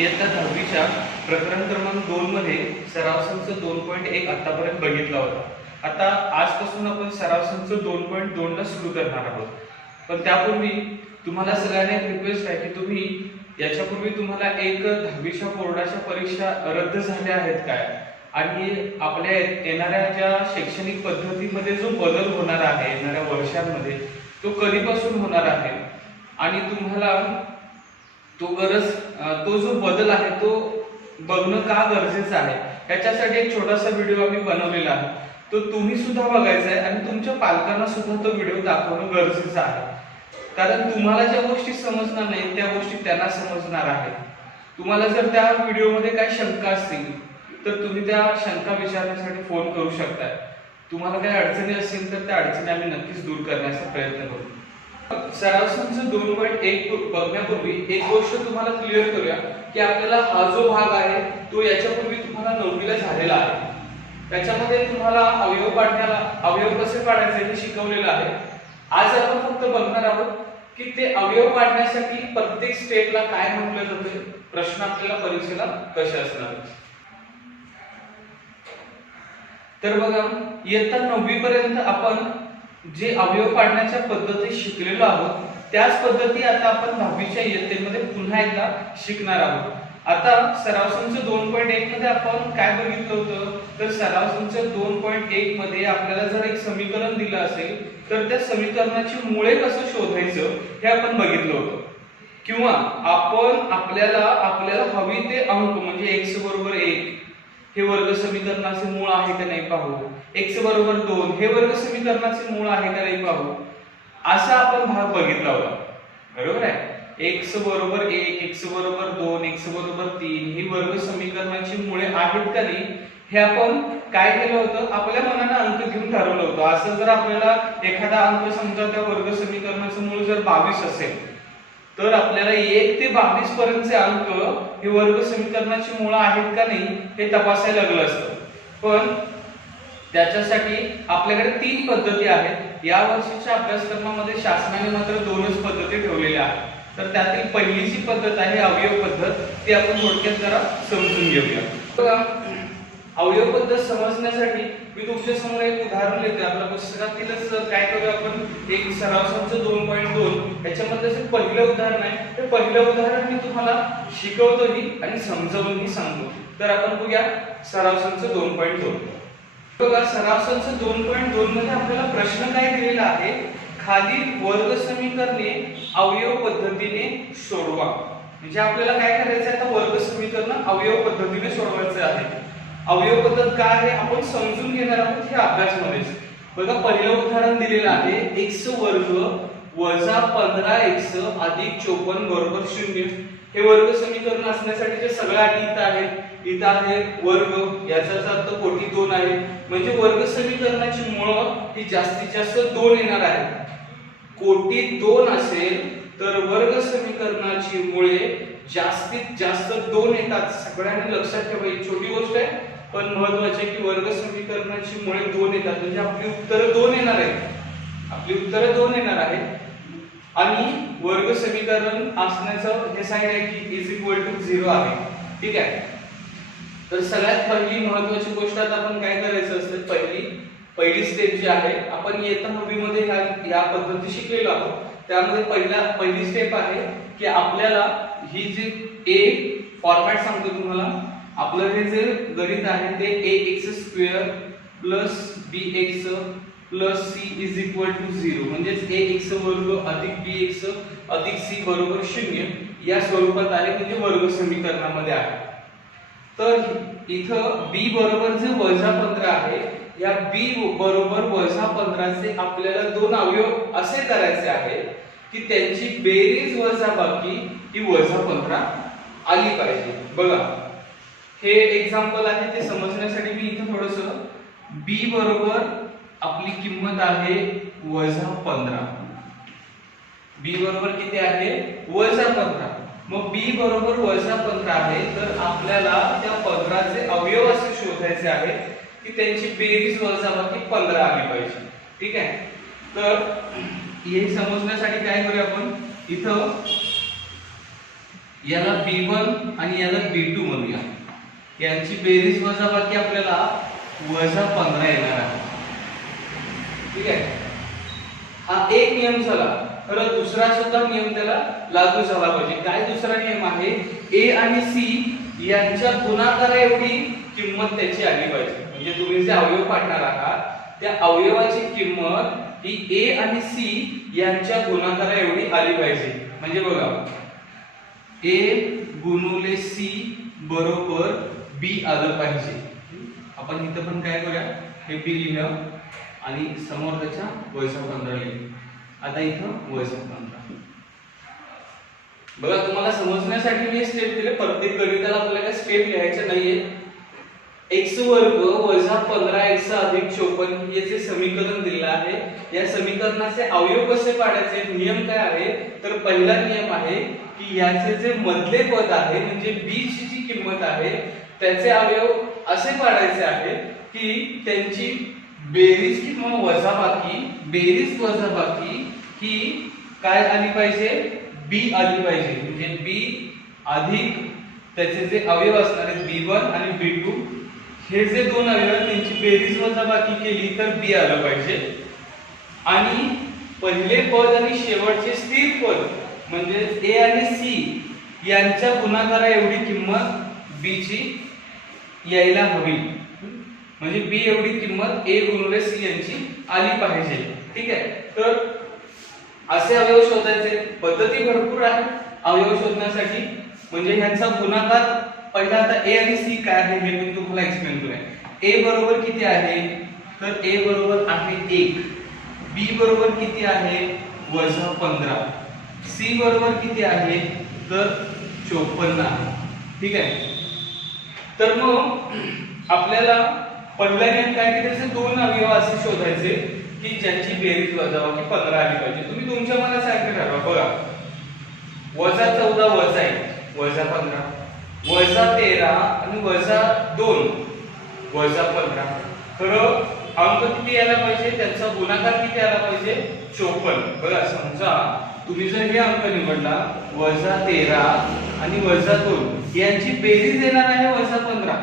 इयत्ता 10वीच्या प्रकरण क्रमांक 2 मध्ये सराव संच 2.1 आतापर्यंत बघितला होता. आता आजपासून आपण सराव संच 2.2 ला सुरू करणार आहोत. पण त्यापूर्वी तुम्हाला सगळ्यांना एक रिक्वेस्ट आहे की तुम्ही याच्यापूर्वी तुम्हाला एक 10वीच्या बोर्डाच्या परीक्षा रद्द झाल्या आहेत काय, आणि आपल्या येणाऱ्या ज्या शैक्षणिक पद्धतीमध्ये जो बदल होणार आहे येणाऱ्या वर्षांमध्ये तो कधीपासून होणार आहे, आणि तुम्हाला तो जो बदल आहे तो बघणं का गरजेचं आहे याच्यासाठी एक छोटासा व्हिडिओ आम्ही बनवलेला आहे. तो तुम्ही सुद्धा बघायचा आहे आणि तुमच्या पालकांना सुद्धा तो व्हिडिओ दाखवणं गरजेचं आहे. कारण तुम्हाला ज्या गोष्टी समजणार नाहीत त्या गोष्टी त्यांना समजणार आहेत. तुम्हाला जर त्या व्हिडिओमध्ये काही शंका असतील तर तुम्ही त्या शंका विचारण्यासाठी फोन करू शकता. तुम्हाला काही अडचणी असतील तर त्या अडचणी आम्ही नक्कीच दूर करण्याचा प्रयत्न करू. सराव संच 2.1 बघण्यापूर्वी एक गोष्ट तुम्हाला क्लिअर करूया की आपल्याला हा जो भाग आहे तो याच्यापूर्वी तुम्हाला 9वीला झालेला आहे. त्याच्यामध्ये तुम्हाला अवयव कसे काढायचे हे शिकवलेलं आहे. आज आपण फक्त बघणार आहोत की ते अवयव काढण्यासाठी प्रत्येक स्टेपला काय म्हटलं जाते, प्रश्न आपल्याला परीक्षेला कसे असणार. तर बघा, इयत्ता 9वी पर्यंत आपण जे अवयव काढण्याच्या पद्धती शिकलेलो आहोत त्याच पद्धती आता आपण 10वीच्या इयत्तेमध्ये पुन्हा एकदा शिकणार आहोत. आता सराव संच 2.1 मध्ये आपण काय बघितलं होतं, तर सराव संच 2.1 मध्ये आपल्याला जर एक समीकरण दिलं असेल तर त्या समीकरणाची मुळे कसं शोधायचं हे आपण बघितलं होतं. किंवा आपण आपल्याला हवी ते अंक म्हणजे x बरोबर 1 हे वर्ग समीकरणाचे मूळ आहे का नाही पाहू, x बरोबर 2 हे वर्ग समीकरणाचे मूळ आहे का नाही पाहू, असा आपण भाग बघितला होता. बरोबर आहे. x बरोबर 1, x बरोबर 2, x बरोबर 3 ही वर्ग समीकरणाची मुळे आहेत का नाही हे आपण काय केलं होतं, आपल्या मनाने अंक घेऊन ठरवलं होतं. असं जर आपल्याला एखादा अंक समजा त्या वर्ग समीकरणाचं मूळ जर 22 असेल तर आपल्याला 1 ते 22 पर्यंतचे अंक हे वर्ग समीकरणाची मुळे आहेत का नाही हे तपासायला लागलं असतं. पण त्याच्यासाठी आपल्याकडे 3 पद्धती आहेत. या वर्षीच्या अभ्यासक्रमामध्ये शासनाने मात्र 2च पद्धती ठेवलेल्या आहेत. तर त्यातील पहिली जी पद्धत आहे अवयव पद्धत, ती आपण थोडक्यात जरा समजून घेऊया. बघा, अवयव पद्धत समजण्यासाठी मी तुमच्या समोर एक उदाहरण देते. आपल्या पुस्तकातीलच काय करूया आपण, एक सराव संच 2.2 याच्यामध्ये जे पहिलं उदाहरण आहे ते पहिलं उदाहरण मी तुम्हाला शिकवतोही आणि समजावूनही सांगतो. तर आपण बघूया सराव संच 2.2. बघा, सराव संच 2.2 मध्ये आपल्याला प्रश्न काय दिलेला आहे, खालील वर्ग समीकरणे अवयव पद्धतीने सोडवा. म्हणजे आपल्याला काय करायचं आहे, आता वर्ग समीकरण अवयव पद्धतीने सोडवायचे आहे. अवयव पद्धत काय आहे आपण समजून घेणार आहोत हे अभ्यासमध्येच. बघा, पहिलं उदाहरण दिलेलं आहे x वर्ग वजा 15x अधिक 54 बरोबर 0. हे वर्ग समीकरण असण्यासाठी जे सगळ्या अटी इथं आहेत वर्ग, याचाच अर्थ कोटी 2 आहे. म्हणजे वर्ग समीकरणाची मुळं ही जास्तीत जास्त 2 येणार आहे. कोटी 2 असेल तर वर्ग समीकरणाची मुळे जास्तीत जास्त 2 येतात. सगळ्यांनी लक्षात ठेवा, ही छोटी गोष्ट आहे पण महत्त्वाची आहे की वर्ग समीकरणाची मुळे 2 येतात. म्हणजे आपली उत्तरं 2 येणार आहेत. आणि वर्ग समीकरण असण्याचं हे साईन आहे की इज इक्वल टू 0 आहे. ठीक आहे. तर सगळ्यात पहिली महत्त्वाची गोष्ट आता आपण काय करायचं असते, पहिली स्टेप जी आहे आपण इयत्ता 9वी मध्ये ह्या पद्धती शिकलेलो आहोत. त्यामध्ये पहिली स्टेप आहे की आपल्याला ही जी a फॉर्मॅट सांगतो तुम्हाला, आपलं हे जे गणित आहे ते ax² + bx + c = 0 म्हणजे ax वर्ग अधिक bx अधिक c बरोबर 0 या स्वरूपात आहे. म्हणजे वर्ग समीकरणामध्ये आहे. तर इथं b बरोबर जे -15 आहे, या b बरोबर -15 चे आपल्याला 2 अवयव असे करायचे आहेत की त्यांची बेरीज वजाबाकी ही -15 आली पाहिजे. बघा, हे एक्झाम्पल आहे ते समजण्यासाठी मी इथं थोडंसं b बरोबर आपली किंमत आहे -15. b बरोबर किती आहे -15. मग b बरोबर -15 आहे तर आपल्याला त्या 15 चे अवयव असे शोधायचे आहेत की त्यांची बेरीज वजाबाकी 15 आली पाहिजे. ठीक आहे. तर हे समजण्यासाठी काय करूया आपण, इथं याला B1 आणि याला B2 म्हणूया. यांची बेरीज वजाबाकी आपल्याला -15 येणार आहे. ठीक आहे, हा एक नियम झाला. तर दुसरा सुद्धा नियम त्याला लागू झाला पाहिजे. काय दुसरा नियम आहे? A आणि C यांच्या गुणाकारा एवढी किंमत त्याची आली पाहिजे. म्हणजे तुम्ही जे अवयव पाडणार आहात त्या अवयवाची किंमत ही A आणि C यांच्या गुणाकारा एवढी आली पाहिजे. म्हणजे बघा, A गुणुले C बरोबर B आलं पाहिजे. आपण इथं पण काय करूया, हे B लिहूया आणि समोर त्याच्या -15 लिहू. आता इथं -15. बघा, तुम्हाला समजण्यासाठी मी स्टेप दिले. प्रत्येक गणिताला आपल्याला स्टेप लिहायचे नाहीये. x वर्ग वजा 15x अधिक 54 हे जे समीकरण दिलेलं आहे, या समीकरणाचे अवयव कसे पाडायचे, नियम काय आहे? तर पहिला नियम आहे की याचे जे मधले पद आहे म्हणजे b ची जी किंमत आहे त्याचे अवयव असे पाडायचे आहे की त्यांची बेरीज किंवा बेरीज वजाबाकी ही काय आली पाहिजे? b आली पाहिजे. म्हणजे b अधिक त्याचे जे अवयव असणार आहेत b1 आणि b2, हे जे दोन अवयव आहेत त्यांची बेरीज वजाबाकी केली तर b आलं पाहिजे. आणि पहिले पद आणि शेवटचे स्थिर पद म्हणजे a आणि c यांच्या गुणाकारा एवढी किंमत b ची यायला हवी. म्हणजे b एवढी किंमत a गुणिले c यांची आली पाहिजे. ठीक आहे, तर असे अवयव शोधायचे. पद्धती भरपूर आहेत अवयव शोधण्यासाठी. म्हणजे ह्यांचा गुणाकार पहिला, आता a आणि c काय आहे हे मी तुम्हाला एक्सप्लेन करूया. a बरोबर किती आहे? तर a बरोबर आहे 1. b बरोबर किती आहे? -15. c बरोबर किती आहे? तर 54 आहे. ठीक आहे, तर मग आपल्याला पहिला नियम काय करायचे? दोन अवयव असे शोधायचे की ज्यांची बेरीज वजाबाकी 15 आली पाहिजे. तुम्ही तुमच्या मनासारखे ठरवा. बघा, -14 -1 -15 -13 आणि -2 -15. तर अंक किती यायला पाहिजे? त्यांचा गुणाकार किती आला पाहिजे? 54. बघा, समजा तुम्ही जर हे अंक निवडला -13 आणि -2, यांची बेरीज येणार आहे -15.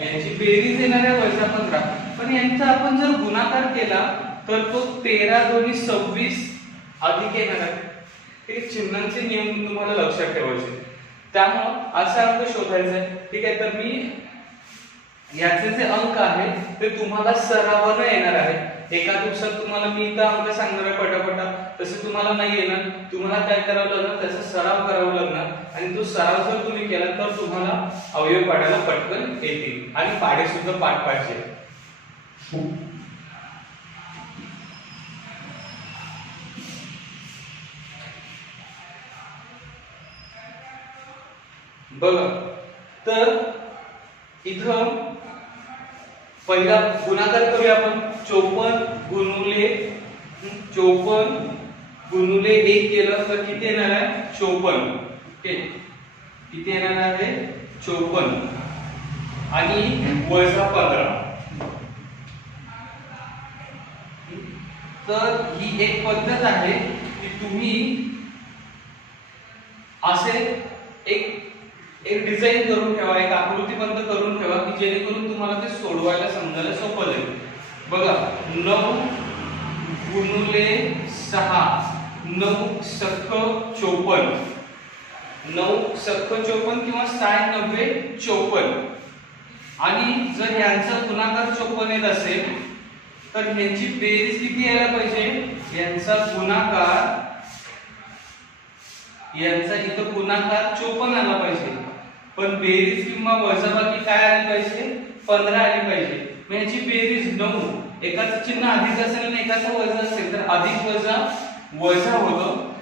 यांची बेरीज येणार आहे -15. पण यांचा आपण जर गुणाकार केला तर तो 13 2 26 अधिक येणार आहे. हे चिन्हांचे नियम तुम्हाला लक्षात ठेवायचे. त्यामुळे असा अंक शोधायचा आहे. ठीक आहे, तर मी याचे जे अंक आहेत ते तुम्हाला सरावाने येणार आहे. एका दिवसात तुम्हाला मी इथं अंक सांगणार आहे पटापटा, तसे तुम्हाला नाही येणार. तुम्हाला काय करावं लागणार? त्याचा सराव करावा लागणार. आणि तो सराव जर तुम्ही केला तर तुम्हाला अवयव पाडायला पटकन येतील आणि पाडे सुद्धा पाठ पाहिजे. बघा, तर इथं पहिला गुणाकार करूया आपण. 54 गुणुले 1 केलं तर किती येणार आहे? 54. ओके, किती येणार आहे? 54 आणि -15. तर ही एक पद्धत आहे की तुम्ही असे एक डिझाइन करून ठेवा, एक आकृतीबद्ध करून ठेवा की जेणेकरून तुम्हाला ते सोडवायला समजायला सोपं जाईल. बघा, 9 गुणुले 6 9 सख 54. 9 सख 54 किंवा 6 90 54. आणि जर यांचा गुणाकार 54 येत असेल तर यांची बेरीज किती यायला पाहिजे? यांचा गुणाकार, यांचा इथं गुणाकार 54 आला पाहिजे. पण बेरीज किंवा वजाबाकी काय आली पाहिजे? 15 आली पाहिजे. मग याची बेरीज 9, एकाचं चिन्ह अधिक असेल आणि एकाचं वजा असेल तर अधिक वजा होतं.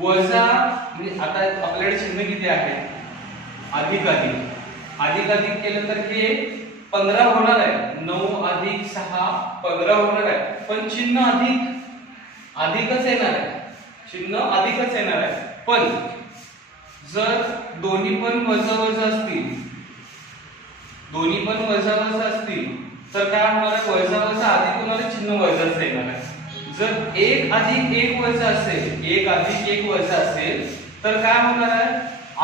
वजा म्हणजे आता आपल्याकडे चिन्ह किती आहे? अधिक केलं तर हे 15 होणार आहे. 9 अधिक 6 15 होणार आहे. पण चिन्ह अधिकच येणार आहे. चिन्ह अधिकच येणार आहे. पण जर दोन्ही पण वजा असतील तर काय होणार आहे? वजा अधिक होणार आहे, चिन्ह वजाच येणार आहे. जर 1 अधिक 1 वजा असेल, 1 अधिक 1 वजा असेल तर काय होणार आहे,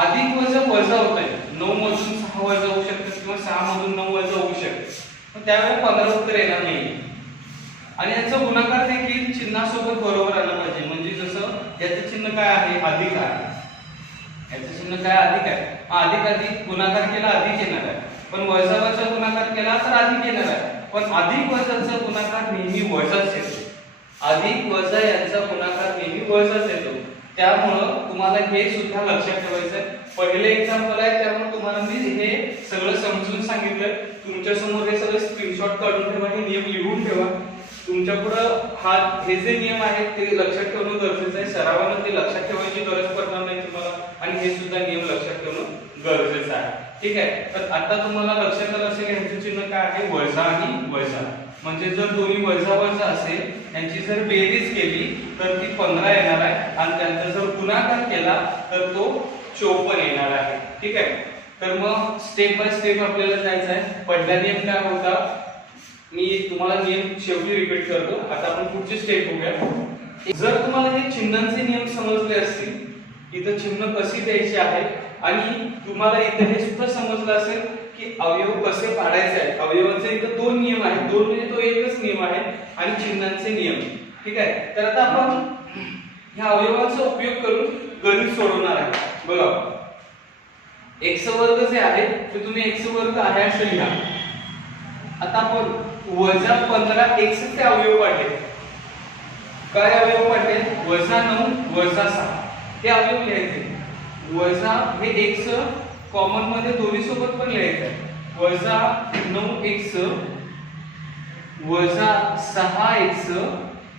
अधिक वजा वजा होत आहे, 9 मधून 6 वजा होऊ शकते किंवा 6 मधून 9 वजा होऊ शकते, पण त्यावेळेला 15 उत्तर येणार नाही. आणि याचा गुणाकार देखील चिन्हासोबत बरोबर आला पाहिजे. म्हणजे जसं याचं चिन्ह काय आहे, अधिक आहे, याचं चिन्ह काय अधिक आहे, अधिक अधिक गुणाकार केला अधिक येणार आहे, पण वजा वजा गुणाकार केला तर अधिक येणार आहे. पण अधिक वजाचा गुणाकार नेहमी वजाच येतो, अधिक वजा यांचा गुणाकार नेहमी वजाच येतो. त्यामुळं तुम्हाला हे सुद्धा लक्षात ठेवायचं आहे. पहिले एक्झाम्पल आहे त्यामुळे तुम्हाला मी हे सगळं समजून सांगितलं. तुमच्या समोर हे सगळं स्क्रीनशॉट काढून ठेवा, हे नियम लिहून ठेवा. तुमच्या पुढे हे जे नियम आहेत ते लक्षात ठेवणं गरजेचं आहे. सरावानं ते लक्षात ठेवायची गरज पडणार नाही तुम्हाला, आणि हे सुद्धा नियम लक्षात ठेवणं गरजेचं आहे. ठीक आहे. तर आता तुम्हाला लक्षात आलं असेल यांचे चिन्ह काय आहे, वजा आणि वजा. म्हणजे जर दोन्ही वजा वजा असेल यांची जर बेरीज केली तर ती 15 येणार आहे, आणि त्यांचा जर गुणाकार केला तर तो 54 येणार आहे. ठीक आहे. तर मग स्टेप बाय स्टेप आपल्याला जायचं आहे. पहिला नियम काय होता, मी तुम्हाला नियम शेवटी रिपीट करतो. आता आपण पुढची स्टेप बघूया. जर तुम्हाला हे चिन्हांचे नियम समजले असतील, इथं चिन्ह कशी द्यायची आहे, आणि तुम्हाला इथे हे सुद्धा समजलं असेल की अवयव कसे पाडायचे आहेत. अवयवांचे इथं 2 नियम आहेत, 2 म्हणजे तो एकच नियम आहे, आणि चिन्हांचे नियम. ठीक आहे. तर आता आपण ह्या अवयवांचा उपयोग करून गणित सोडवणार आहे. बघा, x वर्ग जे आहे ते तुम्ही x वर्ग आहे असे लिहा. आता आपण वजा 15 x चे अवयव पाडले. काय अवयव पाडले, वजा 9 वजा 6 हे अवयव लिहायचे. वजा हे x कॉमन मध्ये दोन्ही सोबत पण लिहायचं आहे. वजा 9x वजा 6x,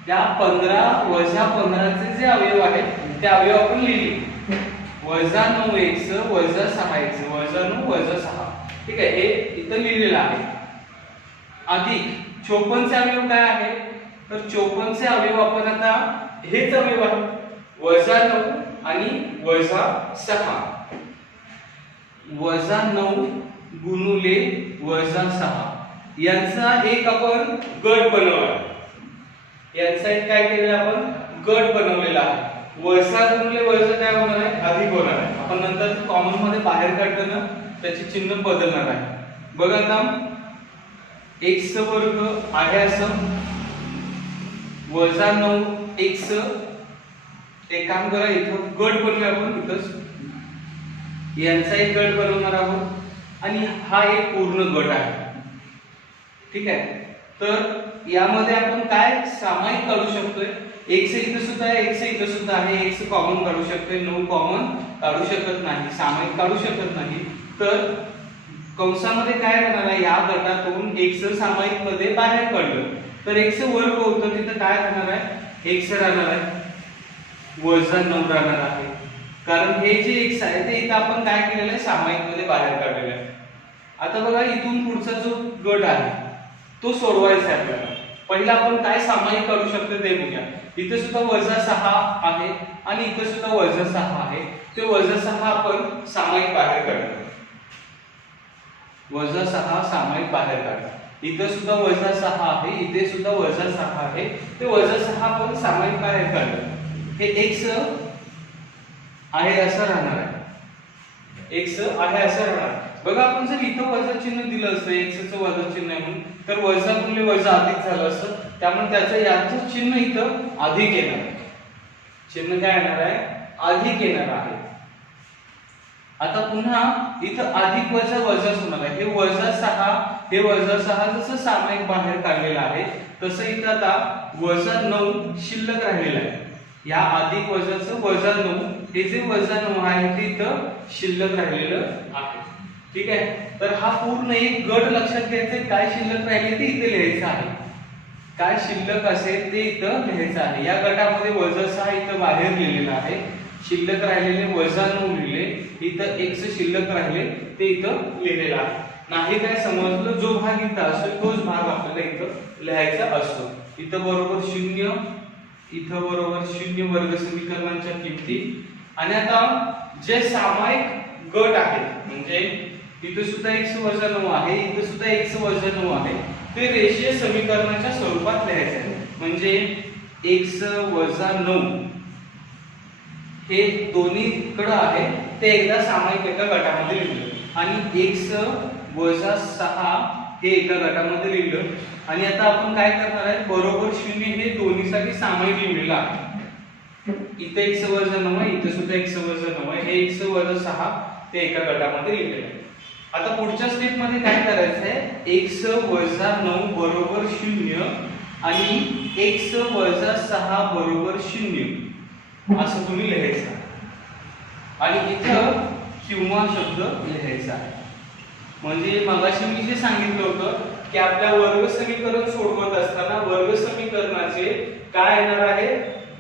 या 15 वजा 15 चे जे अवयव आहेत ते अवयव आपण लिहिले. वजा 9x वजा 6x वजा 9 वजा 6. ठीक आहे, हे इथं लिहिलेलं आहे. अधिक 54 चे अवयव काय आहे, तर 54 चे अवयव आपण आता हेच अवयव आहे, वजा 9 आणि वजा 6. वजा 9 गुणुले वजा 6 यांचा एक आपण गट बनवला. यांचा एक काय केलेला आपण गट बनवलेला आहे. वजा गुणुले वजा काय होणार आहे, अधिक होणार आहे. आपण नंतर कॉमन मध्ये बाहेर काढताना त्याचे चिन्ह बदलणार आहे. बघा आता x वर्ग आहे असं, वजा 9x, एक काम करा इथं गट बनवूया आपण, इथंच यांचा एक गट बनवणार आहोत, आणि हा एक पूर्ण गट आहे. ठीक आहे. तर यामध्ये आपण काय सामायिक काढू शकतोय, x इथं सुद्धा आहे, x इथं सुद्धा आहे, x कॉमन काढू शकतोय, 9 कॉमन काढू शकत नाही, सामायिक काढू शकत नाही. तर कंसामध्ये काय राहणार आहे, या गटातून x सामायिक मध्ये बाहेर काढलं तर x वर्ग होतं, तिथं काय राहणार आहे, x राहणार आहे, वजा 9 राहणार आहे. कारण हे जे x आहे ते इथं आपण काय केलेलं आहे, सामायिक मध्ये बाहेर काढलेलं आहे. आता बघा इथून पुढचा जो गट आहे तो सोडवायचा आहे आपल्याला. पहिला आपण काय सामायिक काढू शकतो ते बघूया. इथे सुद्धा वजा 6 आहे आणि इथे सुद्धा वजा 6 आहे. ते वजा 6 आपण सामायिक बाहेर काढतो. वजा 6 सामायिक बाहेर काढतो. इथे सुद्धा वजा 6 आहे, इथे सुद्धा वजा 6 आहे. ते वजा 6 आपण सामायिक बाहेर काढतो. हे x आहे असं राहणार आहे, x आहे असं राहणार. बघा आपण जर इथं वजा चिन्ह दिलं असतं, x चं वजा चिन्ह आहे म्हणून, तर वजा गुणिले वजा अधिक झालं असतं. त्यामुळे त्याचं याचं चिन्ह इथं अधिक येणार आहे. चिन्ह काय येणार आहे, अधिक येणार आहे. आता पुन्हा इथं अधिक वजा वजाच होणार आहे. हे वजा 6 हे वजा 6 जसं सामायिक बाहेर काढलेलं आहे तसं इथं आता वजा 9 शिल्लक राहिलेलं आहे. या अधिक वजाचं वजा 9, हे जे वजा 9 आहे ते इथं शिल्लक राहिलेलं आहे. ठीक आहे. तर हा पूर्ण एक गट लक्षात घ्यायचा आहे. काय शिल्लक राहिले ते इथे लिहायचं आहे. काय शिल्लक असेल ते इथं लिहायचं आहे. या गटामध्ये वजा 6 इथं बाहेर लिहिलेलं आहे. शिल्लक राहिलेले वजा 9 लिहिले, इथं x शिल्लक राहिले ते इथं लिहिलेलं आहे. नाही काय समजलं, जो भाग इथं असेल तोच भाग आपल्याला इथं लिहायचा असतो. इथं बरोबर 0, इथं बरोबर 0 वर्ग समीकरणांच्या किमती. आणि आता जे सामायिक गट आहे, म्हणजे इथं सुद्धा x वजा 9 आहे, इथं सुद्धा x वजा 9 आहे, ते रेषीय समीकरणाच्या स्वरूपात लिहायचे आहे. म्हणजे x वजा 9 हे दोन्हीकडे आहे ते एकदा सामायिक एका गटामध्ये लिहिलं आणि x वजा 6 हे एका गटामध्ये लिहिलं आणि आता आपण काय करणार आहे बरोबर 0 हे दोन्हीसाठी सामायिक लिहिलेलं आहे. इथे x वजा 9 इथे सुद्धा x वजा 9 हे x वजा 6 ते एका गटामध्ये लिहिलेलं आहे. आता पुढच्या स्टेप मध्ये काय करायचं आहे x वजा 9 बरोबर 0 आणि x वजा 6 बरोबर 0 असं तुम्ही लिहायचं आणि इथं किंवा शब्द लिहायचा आहे. म्हणजे मगाशी मी जे सांगितलं होतं की आपल्या वर्ग समीकरण सोडवत असताना वर्ग समीकरणाचे काय येणार आहे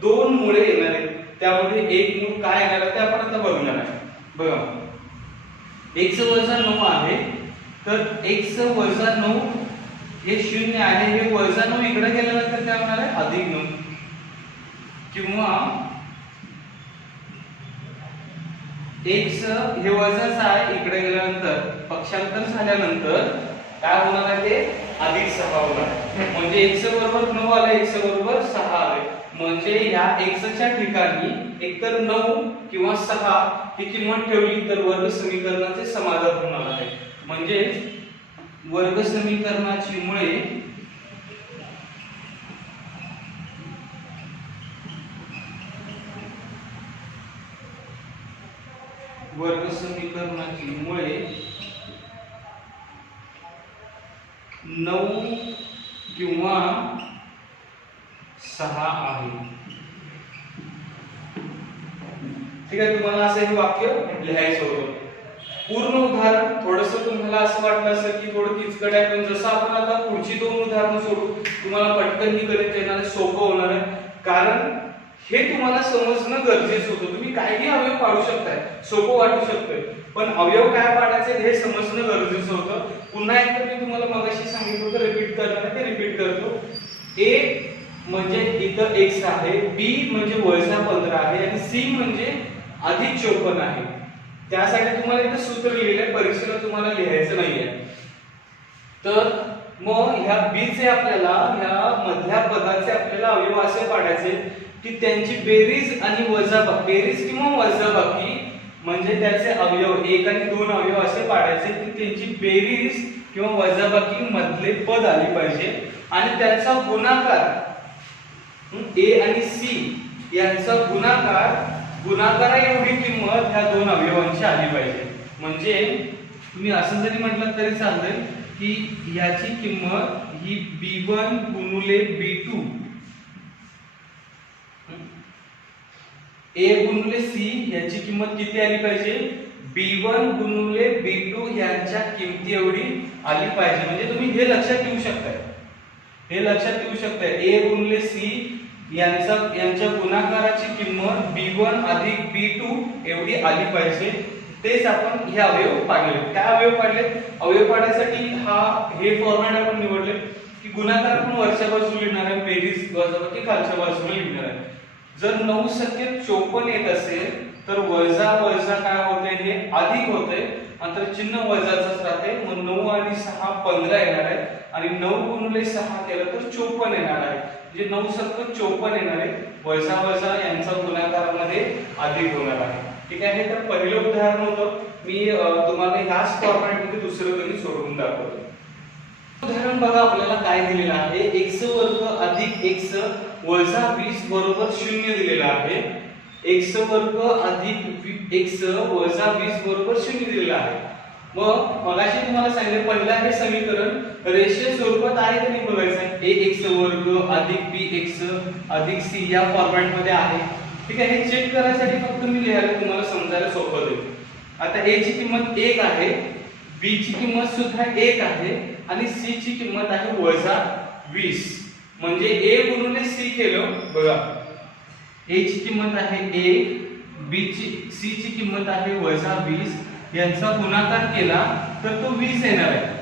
दोन मुळे येणार आहेत त्यामध्ये एक मूळ काय येणार आहे ते आपण आता बघणार आहे. बघा x वजा 9 आहे तर x वजा 9 हे 0 आहे हे वजा 9 इकडे गेल्यानंतर काय होणार आहे अधिक 9 किंवा x हे वजाच आहे इकडे गेल्यानंतर पक्षांतर झाल्यानंतर काय होणार आहे ते अधिक 6 होणार आहे. म्हणजे x बरोबर 9 आले x बरोबर 6 आले म्हणजे ह्या x च्या ठिकाणी एकतर 9 किंवा 6 ही किंमत ठेवली तर वर्ग समीकरणाचे समाधान होणार आहे. म्हणजे वर्ग समीकरणाची मुळे वर्ग समीकरणाची मुळे 9 किंवा 6 आहे. ठीक आहे तुम्हाला असं हे वाक्य लिहायचं होतं. पूर्ण उदाहरण थोडंसं तुम्हाला असं वाटलं असेल की थोडं किचकट आहे पण जसं आपण आता पुढची दोन उदाहरणं सोडू तुम्हाला पटकन ही गणित येणार सोपं होणार आहे. कारण हे तुम्हाला समजणं गरजेचं होतं. तुम्ही काहीही अवयव पाडू शकताय सोपं वाटू शकतंय पण अवयव काय पाडायचे हे समजणं गरजेचं होतं. पुन्हा एकदा मी तुम्हाला मगाशी सांगितलं होतं रिपीट करणार ते रिपीट करतो. a म्हणजे इथं x आहे b म्हणजे वजा 15 आहे आणि c म्हणजे अधिक 54 आहे. त्यासाठी तुम्हाला इथं सूत्र लिहिलंय परीक्षेला तुम्हाला लिहायचं नाहीये. तर मग ह्या b चे आपल्याला ह्या मधल्या पदाचे आपल्याला अवयव असे पाडायचे की त्यांची बेरीज आणि वजाबाकी बेरीज किंवा वजाबाकी म्हणजे त्याचे अवयव एक आणि दोन अवयव असे पाडायचे की त्यांची बेरीज किंवा वजाबाकी मधले पद आले पाहिजे आणि त्यांचा गुणाकार a आणि c यांचा गुणाकारा एवढी किंमत ह्या दोन अवयवांची आली पाहिजे. म्हणजे तुम्ही असं जरी म्हटलं तरी चालेल की याची किंमत ही b1 गुणिले b2 a गुणिले c याची किंमत किती आली पाहिजे b1 गुणिले b2 यांच्या किमती एवढी आली पाहिजे. म्हणजे तुम्ही हे लक्षात ठेवू शकताय a गुणिले c यांच्या गुणाकाराची किंमत b1 अधिक b2 एवढी आली पाहिजे. तेच आपण हे अवयव पाडले. काय अवयव पाडले अवयव पाडण्यासाठी हे फॉर्मॅट आपण निवडले की गुणाकार आपण वरच्या बाजूला लिहिणार आहे बेरीज वजाबाकी खालच्या बाजूला लिहिणार आहे. जर 9 संख्येत 54 येत असेल तर वजा वजा काय होते हे अधिक होते नंतर चिन्ह वजाचंच राहते. मग 9 आणि 6 15 येणार आहे आणि 9 गुणिले 6 केलं तर 54 येणार आहे. म्हणजे 9 संख्येत 54 येणार आहे वजा वजा यांचा गुणाकारामध्ये अधिक होणार आहे. ठीक आहे. तर पहिलं उदाहरण होतं मी तुम्हाला ह्याच फॉर्मॅट मध्ये दुसरं गणित सोडवून दाखवतो. उदाहरण बघा आपल्याला काय दिलेलं आहे x वर्ग अधिक x वजा 20 बरोबर 0 दिलेला आहे. x वर्ग अधिक x वजा 20 बरोबर 0 दिलेला आहे. मग मगाशी तुम्हाला सांगितलं पहिला हे समीकरण रेषीय स्वरूपात आहे की नाही बघायचं आहे. ax वर्ग अधिक bx अधिक c या फॉर्मॅट मध्ये आहे. ठीक आहे. हे चेक करायसाठी फक्त मी लिहायला तुम्हाला समजायला सोपं होईल. आता a ची किंमत 1 आहे b ची किंमत सुद्धा 1 आहे आणि c ची किंमत आहे वजा 20. म्हणजे a गुणिले c केलं बघा a ची किंमत आहे 1 c ची किंमत आहे वजा 20 यांचा गुणाकार केला तर तो 20 येणार आहे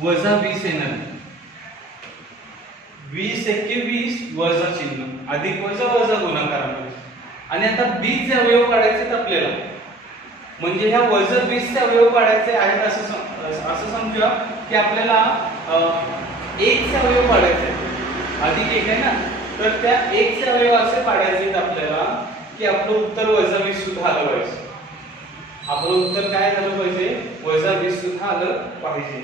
वजा 20 येणार आहे. 20 एके 20 वजा चिन्ह अधिक वजा वजा गुणाकारामध्ये. आणि आता b चे अवयव काढायचे आपल्याला म्हणजे ह्या वजा 20 चे अवयव काढायचे आहेत असं समजूया की आपल्याला 1 चे अवयव काढायचे अधिक 1 आहे ना तर त्या x चे अवयव असे पाडायचे आहेत आपल्याला की आपलं उत्तर -20 सुद्धा आलं पाहिजे. आपलं उत्तर काय झालं पाहिजे? -20 सुद्धा आलं पाहिजे.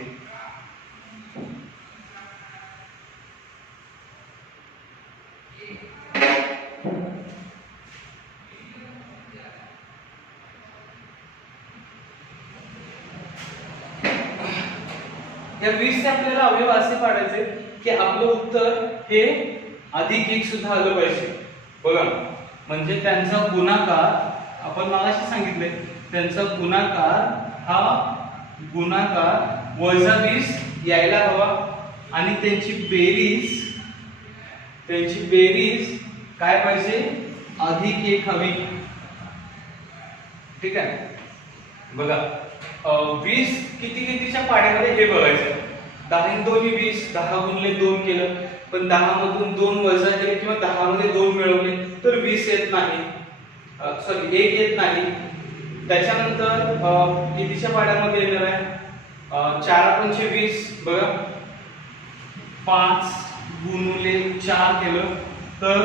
या 20 चे आपल्याला अवयव असे पाडायचे की आपलं उत्तर हे +1 सुद्धा आलं पाहिजे. बघा, म्हणजे त्यांचा गुणाकार आपण मगाशी सांगितले, त्यांचा गुणाकार हा गुणाकार -20 यायला हवा आणि त्यांची बेरीज काय पाहिजे? +1 हवी. ठीक आहे. बघा 20 कितीच्या पाड्यामध्ये हे बघायचं. 10 × 2 = 20, 10 × 2 केलं, पण 10 मधून 2 वजा केले किंवा 10 मध्ये 2 मिळवले तर 20 येत नाही, सॉरी 1 येत नाही. त्याच्यानंतर कितीच्या पाड्यामध्ये येणार आहे? 4 × 20 बघा, 5 × 4 केलं तर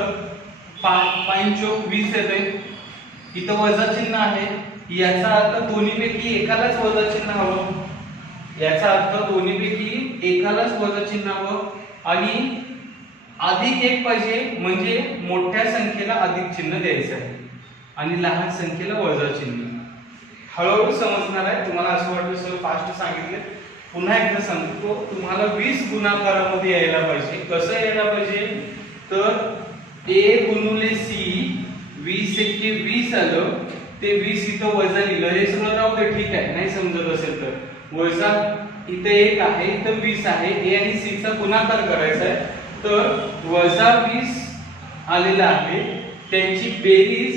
5 × 20 येते. इथं वजा चिन्ह आहे, याचा अर्थ दोन्हीपैकी एकालाच वजा चिन्ह हवं. याचा अर्थ दोन्हीपैकी एकालाच वजा चिन्ह हवं आणि +1 पाहिजे, म्हणजे मोठ्या संख्येला अधिक चिन्ह द्यायचं आहे आणि लहान संख्येला वजा चिन्ह. हळूहळू समजणार आहे तुम्हाला. असं वाटतं सर फास्ट सांगितले. पुन्हा एकदा सांगतो, तुम्हाला 20 गुणाकारामध्ये यायला पाहिजे. कसं यायला पाहिजे? तर a × c 20 × 20 आलं, ते 20 इथं वजा लिहिलं, हे सगळं राहू दे, ठीक आहे. नाही समजत असेल तर वजा इथे 1 आहे, इथं 20 आहे, a आणि c चा गुणाकार करायचा आहे, तर -20 आलेला आहे. त्यांची बेरीज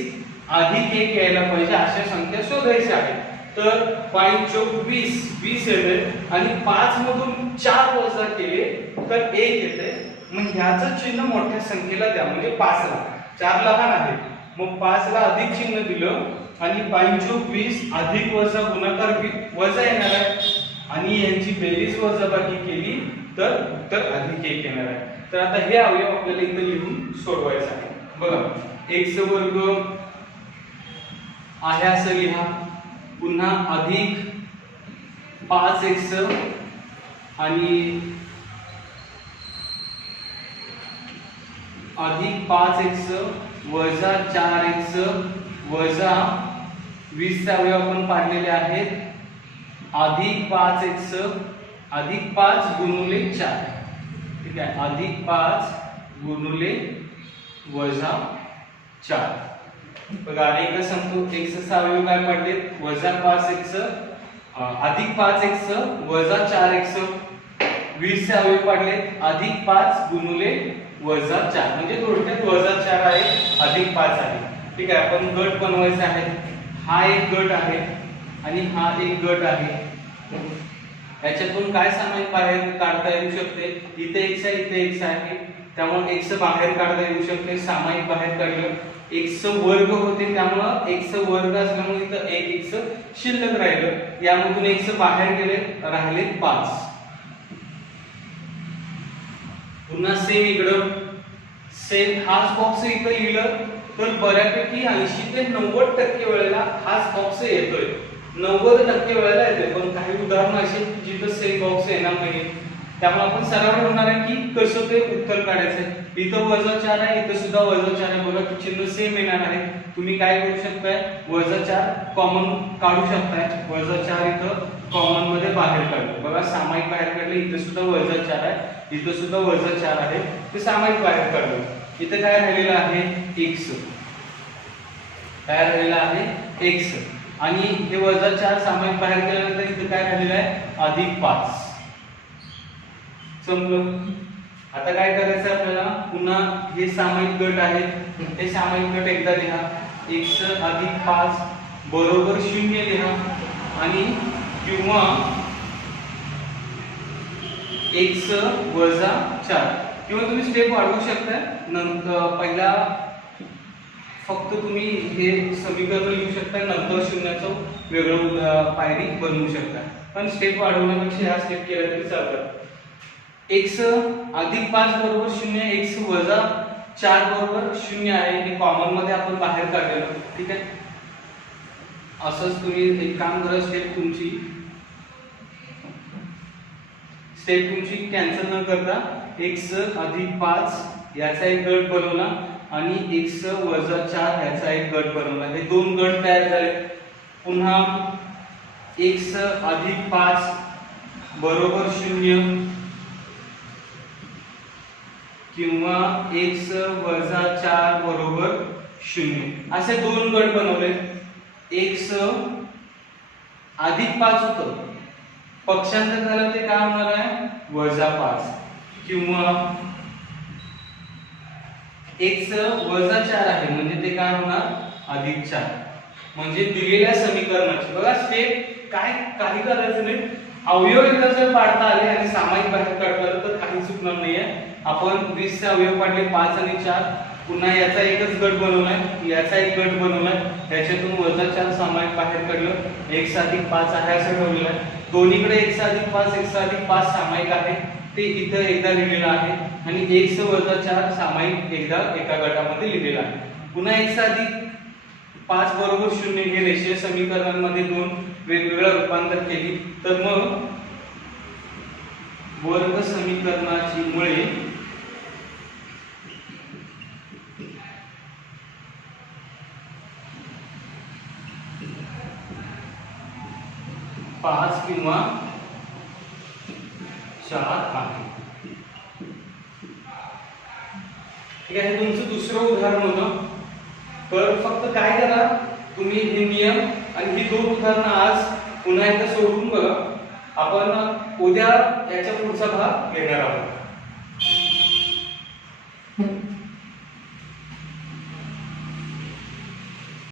+1 यायला पाहिजे, अशा संख्या शोधायच्या आहेत. तर 5 × 20 येते आणि 5 मधून 4 वजा केले तर 1 येते. मग ह्याचं चिन्ह मोठ्या संख्येला द्या, म्हणजे 5 ला. 4 लहान आहे, मग 5 ला अधिक चिन्ह दिलं आणि 5 × 20 अधिक वजा गुणाकार वजा येणार आहे आणि यांची बेरीज वजाबाकी केली तर उत्तर +1 येणार आहे. तर आता हे अवयव आपल्याला इथे लिहून सोडवायचं आहे. बघा, x² आहे असं लिहा, पुन्हा अधिक 5x आणि अधिक 5x वजा 4x वजा 20 चे अवयव आपण पाडलेले आहेत, अधिक 5x अधिक 5 × 4. ठीक आहे, अधिक 5 × वजा 4. बघा, अनेक सांगतो x चे अवयव काय पाडले? वजा 5x अधिक 5x वजा 4x. 20 चे अवयव पाडले अधिक 5 × वजा 4, म्हणजे थोडक्यात वजा 4 आहे, अधिक 5 आहे. ठीक आहे, आपण गट बनवायचे आहे. हा एक गट आहे आणि हा एक गट आहे. याच्यातून काय सामायिक बाहेर काढता येऊ शकते? इथे x आहे, इथे x आहे, त्यामुळे x बाहेर काढता येऊ शकते. सामायिक बाहेर काढलं x² होते, त्यामुळे x² असल्यामुळे इथं 1x शिल्लक राहिलं. यामधून x बाहेर गेले, राहिले 5. पुन्हा सेम इकडं, सेम हाच बॉक्स इथं लिहिलं तर बऱ्यापैकी 80 ते 90% वेळेला हाच बॉक्स येतोय. 90% वेळेला येतोय, पण काही उदाहरणं अशी जिथं सेम बॉक्स येणार नाही. त्यामुळे आपण सराव ठेवणार आहे की कसं ते उत्तर काढायचं. इथं वजा 4 आहे, इथं सुद्धा वजा 4 आहे. बघा, चिन्ह सेम येणार आहे. तुम्ही काय करू शकताय? वजा 4 कॉमन काढू शकताय. वजा 4 इथं कॉमन मध्ये बाहेर काढलं. बघा, सामायिक बाहेर काढले, इथं सुद्धा वजा 4 आहे, इथं सुद्धा वजा 4 आहे, ते सामायिक बाहेर काढलं. इथं काय राहिलेलं आहे? x. काय राहिलेलं आहे? x. आणि हे वजा 4 सामायिक बाहेर केल्यानंतर इथं काय राहिलेलं आहे? अधिक 5. समजलं? आता काय करायचं आपल्याला? पुन्हा हे सामायिक गट आहेत, हे सामायिक गट एकदा लिहा. x अधिक 5 बरोबर 0 लिहा आणि किंवा x वजा 4, किंवा तुम्ही स्टेप वाढवू शकता. नंतर पहिला फक्त तुम्ही हे समीकरण लिहू शकता, नंतर शून्याचं वेगळं पायरी बनवू शकता. पण स्टेप वाढवण्यापेक्षा ह्या स्टेप केल्या तरी चालतात. x अधिक 5 बरोबर 0, x वजा 4 बरोबर 0 आहे हे कॉमन मध्ये आपण बाहेर काढलेलं. ठीक आहे, असंच तुम्ही एक काम करा, स्टेप तुमची कॅन्सल न करता x अधिक 5 याचा एक गट बनवला आणि x वजा 4 याचा एक गट बनवला. हे दोन गट तयार झाले. पुन्हा x अधिक 5 बरोबर 0 किंवा x वजा 4 बरोबर 0 असे दोन गट बनवले. x अधिक 5 होतं, पक्षांतर झालं ते काय होणार आहे वजा 5 किंवा x वजा 4 आहे म्हणजे ते काय होणार अधिक 4. म्हणजे दिलेल्या समीकरणाची बघा स्टेप काय काही करायचं नाही. अवयव एकदा जर पाडता आले आणि सामायिक बाहेर काढलं तर काही चुकणार नाहीये. आपण 20 चे अवयव पाडले 5 आणि 4, पुन्हा याचा एकच गट बनवलाय, याचा एक गट बनवलाय, त्याच्यातून वजा 4 सामायिक बाहेर काढलं, x अधिक 5 आहे असं ठेवलेलं आहे. दोन्हीकडे x अधिक 5 सामायिक आहे ते इथं एकदा लिहिलेलं आहे आणि x वजा 4 सामायिक एकदा एका गटामध्ये लिहिलेलं आहे. पुन्हा x अधिक 5 बरोबर 0 हे रेषीय समीकरणांमध्ये दोन वेगवेगळ्या रूपांतर केली तर मग वर्ग समीकरणाची मुळे पाच किंवा 4 आहे. ठीक आहे, हे तुमचं दुसरं उदाहरण होतं. तर फक्त काय करा तुम्ही हे नियम आणि ही दोन उदाहरणं आज पुन्हा एकदा सोडून बघा. आपण उद्या याच्या पुढचा भाग घेणार आहोत.